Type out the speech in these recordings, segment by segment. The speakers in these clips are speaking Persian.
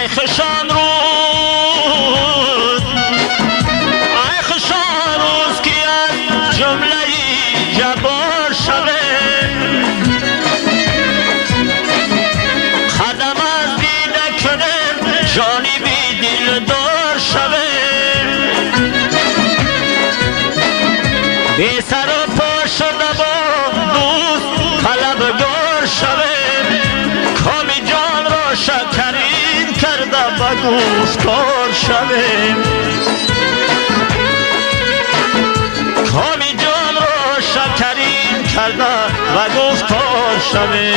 ای خوشان روز، ای خوشان روز که از جمله جبار شوه، قدم از دیده کنم جانی بی دل دار شوه، بی سر و پا شده با دوست طلبگار شوه، کامی جان را شکرین کرده و گفتار شوه، کامی جان را شکرین کرده و گفتار شوه.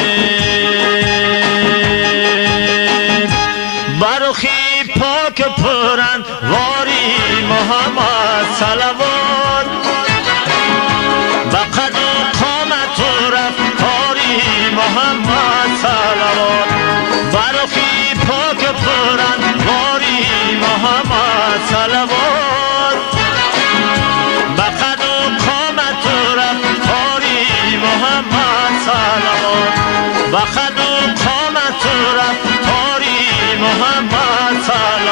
برخی پاک پرن واری محمد صلوات، بقد و قامت و رفتاری محمد صلوات، برخی پاک پرن واری محمد صلوات، بقد و قامت و رفتاری محمد صلوات، بقد و قامت و رفتاری محمد صلوات.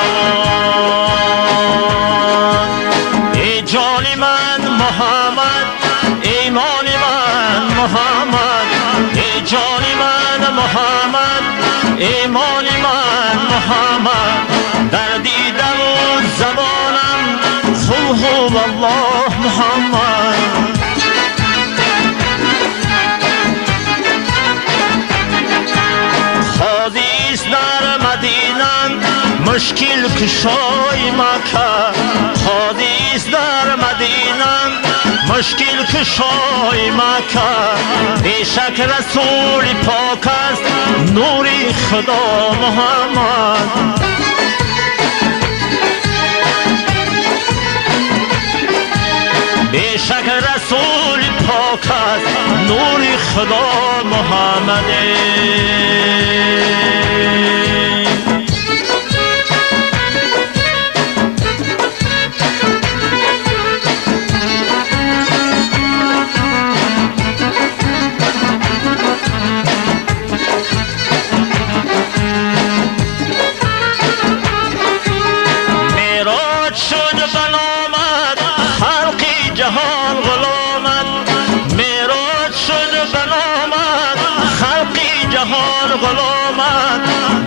ای جان من محمد، ایمان من محمد، ای جان من محمد، ایمان من محمد، در دیده و زبانم قل هو الله محمد. حادیث در مدینه مشکل کشای مکه، حادیث در مدینه مشکل کشای مکه، بیشک رسول پاک است نوری خدا محمد. بیشک رسول پاک است نوری خدا محمد.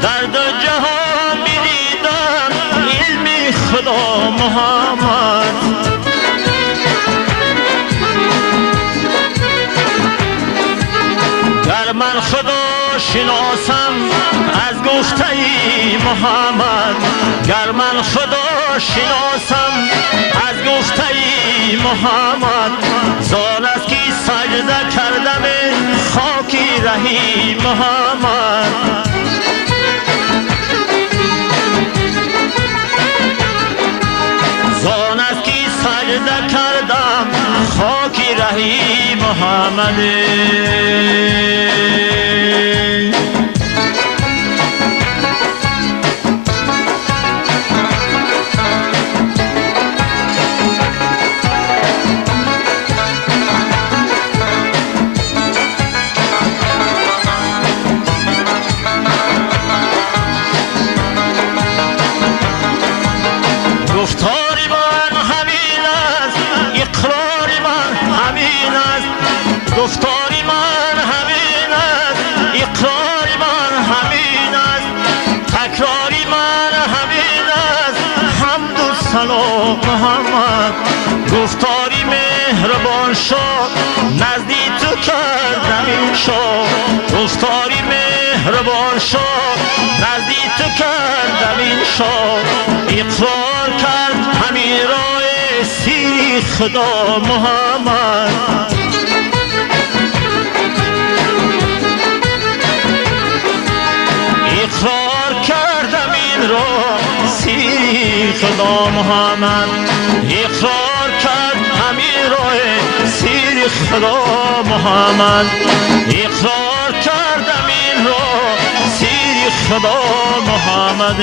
در دو جهان بیدیدم علم خدا محمد. گر من خدا شناسم از گفته محمد، گر من خدا شناسم از گفته محمد، زان است که سجده کردم خاکی رهی محمد. زان است که سجده کردم خاکی رهی محمد. گفتاری من همین است، اقراری من همین است، گفتاری من همین است، اقراری من همین است، تکراری من همین است، حمد و ثنا محمد. گفتاری مهربان شد نزدی تو کردم این شد، گفتاری مهربان شد نزدی تو کردم این شد، اقرار کرد همین راه سیری خدا محمد. اقرار کردم این راه سیری خدا محمد، اقرار کرد همین راه سیری خدا محمد، اقرار کردم این راه سیری خدا محمد.